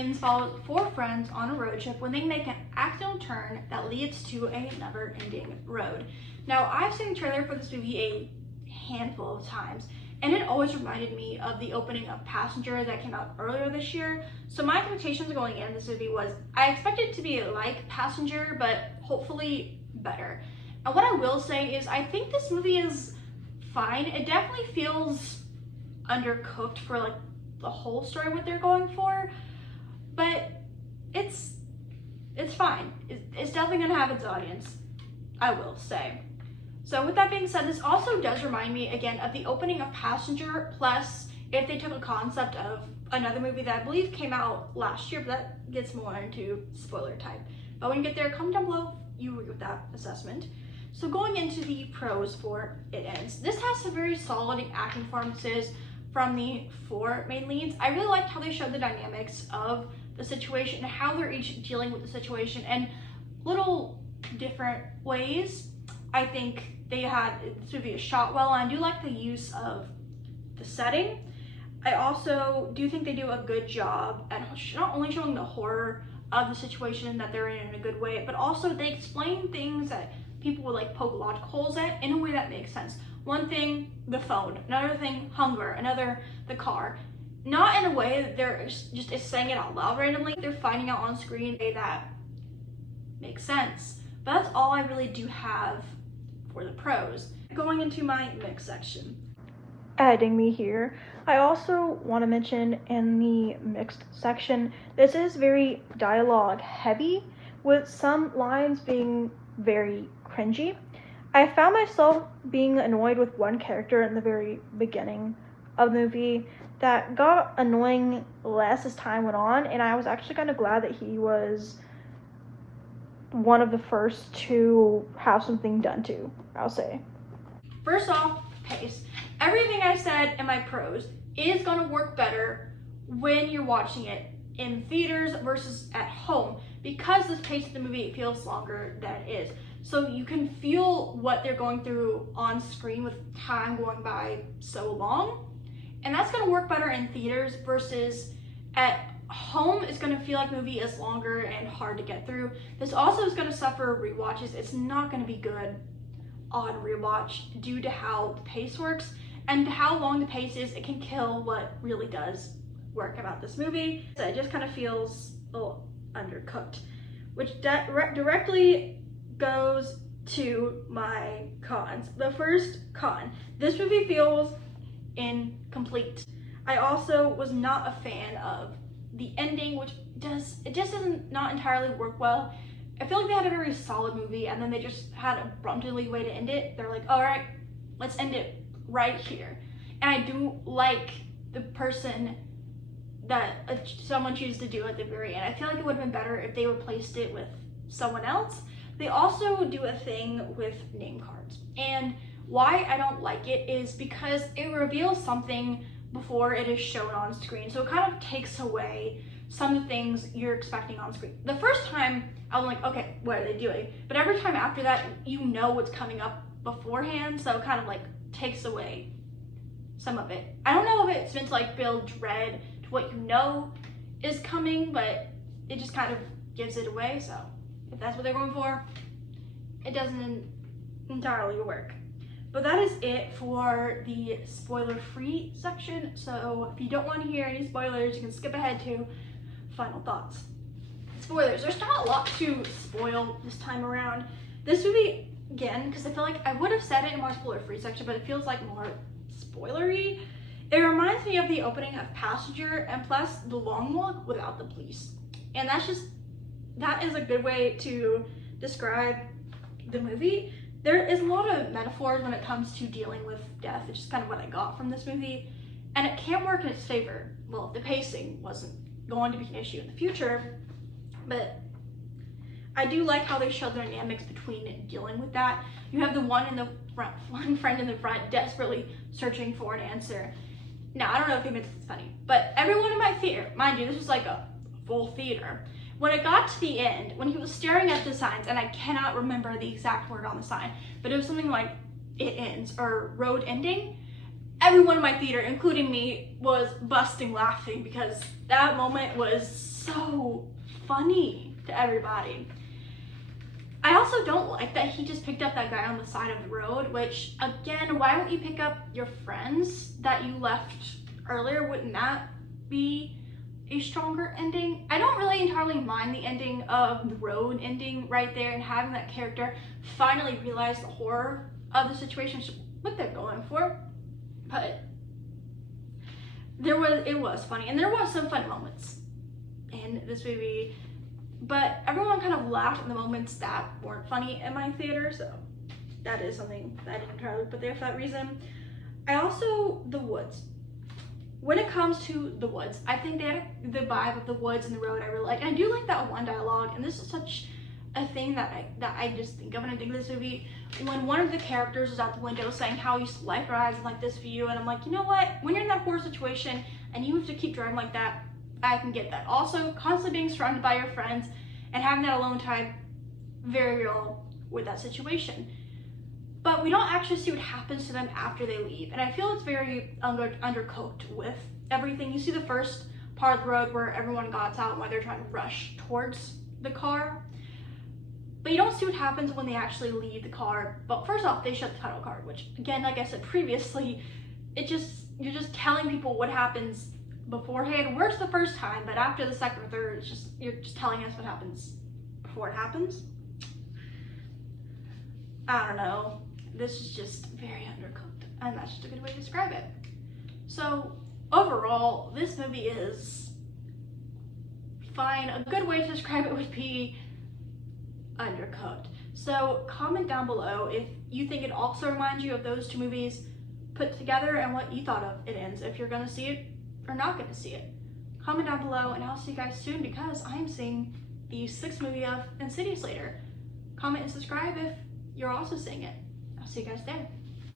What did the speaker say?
Begins follows 4 friends on a road trip when they make an accidental turn that leads to a never-ending road. Now, I've seen the trailer for this movie a handful of times, and it always reminded me of the opening of Passenger that came out earlier this year. So my expectations going into this movie was I expected it to be like Passenger, but hopefully better. And what I will say is I think this movie is fine. It definitely feels undercooked for like the whole story what they're going for, but it's fine. It's definitely gonna have its audience, I will say. So with that being said, this also does remind me again of the opening of Passenger, plus if they took a concept of another movie that I believe came out last year, but that gets more into spoiler type. But when you get there, comment down below if you agree with that assessment. So going into the pros for It Ends, this has some very solid acting performances from the 4 main leads. I really liked how they showed the dynamics of the situation and how they're each dealing with the situation in little different ways. I think this movie is shot well, and I do like the use of the setting. I also do think they do a good job at not only showing the horror of the situation that they're in a good way, but also they explain things that people would like poke logic holes at in a way that makes sense. One thing, the phone. Another thing, hunger. Another, the car. Not in a way that they're just saying it out loud randomly. They're finding out on screen a way that makes sense. But that's all I really do have for the pros. Going into my mix section. Adding me here, I also want to mention in the mixed section, this is very dialogue heavy, with some lines being very cringy. I found myself being annoyed with one character in the very beginning of the movie that got annoying less as time went on, and I was actually kind of glad that he was one of the first to have something done to, I'll say. First off, pace. Everything I said in my pros is going to work better when you're watching it in theaters versus at home, because the pace of the movie feels longer than it is. So you can feel what they're going through on screen with time going by so long. And that's going to work better in theaters versus at home. It's going to feel like the movie is longer and hard to get through. This also is going to suffer rewatches. It's not going to be good on rewatch due to how the pace works, and how long the pace is. It can kill what really does work about this movie. So it just kind of feels a little undercooked, which directly goes to my cons. The first con, this movie feels incomplete. I also was not a fan of the ending, which just doesn't not entirely work well. I feel like they had a very solid movie, and then they just had a abruptly way to end it. They're like, all right, let's end it right here. And I do like the person that someone chooses to do at the very end. I feel like it would have been better if they replaced it with someone else. They also do a thing with name cards, and why I don't like it is because it reveals something before it is shown on screen. So it kind of takes away some of the things you're expecting on screen. The first time I was like, okay, what are they doing? But every time after that, you know what's coming up beforehand, so it kind of like takes away some of it. I don't know if it's meant to like build dread to what you know is coming, but it just kind of gives it away. So if that's what they're going for, it doesn't entirely work. But that is it for the spoiler-free section. So if you don't want to hear any spoilers, you can skip ahead to final thoughts. Spoilers. There's not a lot to spoil this time around. This movie, again, because I feel like I would have said it in more spoiler-free section, but it feels like more spoilery. It reminds me of the opening of Passenger, and plus the long walk without the police. And that is a good way to describe the movie. There is a lot of metaphors when it comes to dealing with death, which is kind of what I got from this movie. And it can work in its favor. Well, if the pacing wasn't going to be an issue in the future, but I do like how they show the dynamics between dealing with that. You have the one friend in the front desperately searching for an answer. Now, I don't know if he meant it's funny, but everyone in my theater, mind you, this was like a full theater. When it got to the end, when he was staring at the signs, and I cannot remember the exact word on the sign, but it was something like "it ends" or "road ending," everyone in my theater, including me, was busting laughing because that moment was so funny to everybody. I also don't like that he just picked up that guy on the side of the road, which, again, why don't you pick up your friends that you left earlier? Wouldn't that be a stronger ending? I don't really entirely mind the ending of the road ending right there and having that character finally realize the horror of the situation, what they're going for, but it was funny, and there was some fun moments in this movie, but everyone kind of laughed in the moments that weren't funny in my theater, so that is something that I didn't entirely put there for that reason. The woods. When it comes to the woods, I think they had the vibe of the woods and the road I really like. And I do like that one dialogue, and this is such a thing that I just think of when I think of this movie. When one of the characters is at the window saying how he used to like rides and like this view, and I'm like, you know what? When you're in that horror situation and you have to keep driving like that, I can get that. Also, constantly being surrounded by your friends and having that alone time, very real with that situation. But we don't actually see what happens to them after they leave. And I feel it's very undercooked with everything. You see the first part of the road where everyone got out and why they're trying to rush towards the car. But you don't see what happens when they actually leave the car. But first off, they shut the title card, which, again, like I said previously, you're just telling people what happens beforehand. Works the first time, but after the second or third, you're just telling us what happens before it happens. I don't know. This is just very undercooked, and that's just a good way to describe it. So overall, this movie is fine. A good way to describe it would be undercooked. So comment down below if you think it also reminds you of those two movies put together and what you thought of it ends, if you're gonna see it or not gonna see it. Comment down below, and I'll see you guys soon because I am seeing the 6th movie of Insidious later. Comment and subscribe if you're also seeing it. I'll see you guys there.